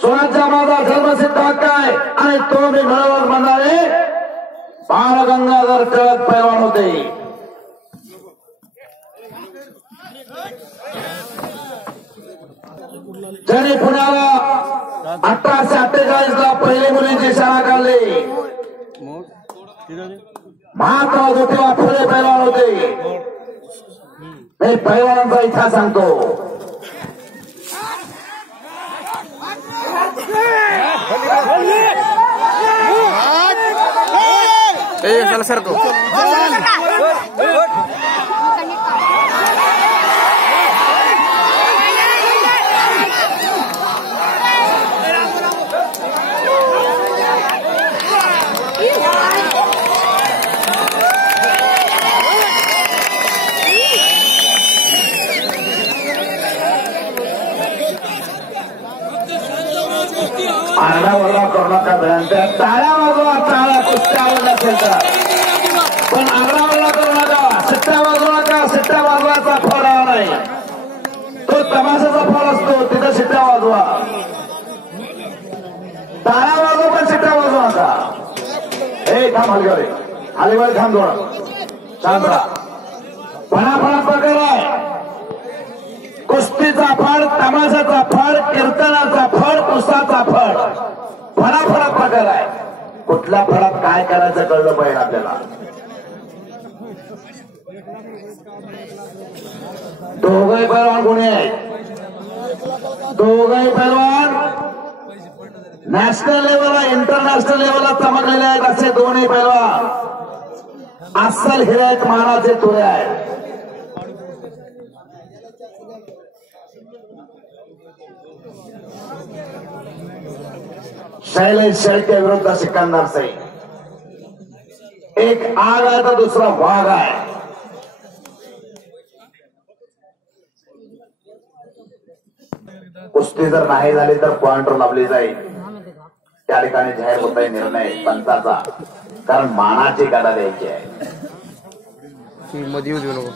स्वराज्य माझा धर्मसिद्ध हक्क आहे आणि तो मी मिळवत म्हणणारे बाळ गंगाधर टिळक पैलवान होते. ज्यांनी पुण्याला 1848 पहिली मुलींची शाळा काढली. महात्मा ज्योतिबा फुले पैलवान होते. मी पैलवानांचा इतिहास सांगतो. सरको आरडाओरडा करू नका. भयंकर टाळ्या वाजवा. टाळ्या कुस्त्या आवाज असेल तर पण आरडाओरडा करू नका. शिट्ट्या वाजवू नका. शिट्ट्या वाजवायचा फळ नाही. तो तमाशाचा फळ असतो. तिथं शिट्ट्या वाजवा. टाळ्या वाजवा पण शिट्ट्या वाजवू नका. हे थांब हलगरे अलीबाई थांब थोडा शांत राहा. फणाफणा प्रकार आहे. कुस्तीचा फळ, तमाशाचा फळ, कीर्तनाचा फळ, पुसाचा फळ, फळाफळा प्रकार आहे. कुठल्या फळात काय करायचं कळलं पाहिजे आपल्याला. दोघंही पैलवान गुन्हे आहेत. दोघंही पैलवान नॅशनल लेवलला इंटरनॅशनल लेवलला चमकलेले आहेत. असे दोन्ही पैलवान अस्सल हिऱ्यात मानाचे तुरे आहेत. शैलेश शेळके विरुद्ध सिकंदर सिंग. एक आग आहे तर दुसरा वाघ आहे. कुस्ती जर नाही झाली तर पॉइंटर लावली जाईल. त्या ठिकाणी जाहीर होत आहे निर्णय पंचाचा. कारण मानाची गाडा द्यायची आहे. मध्ये येऊ देऊ नको.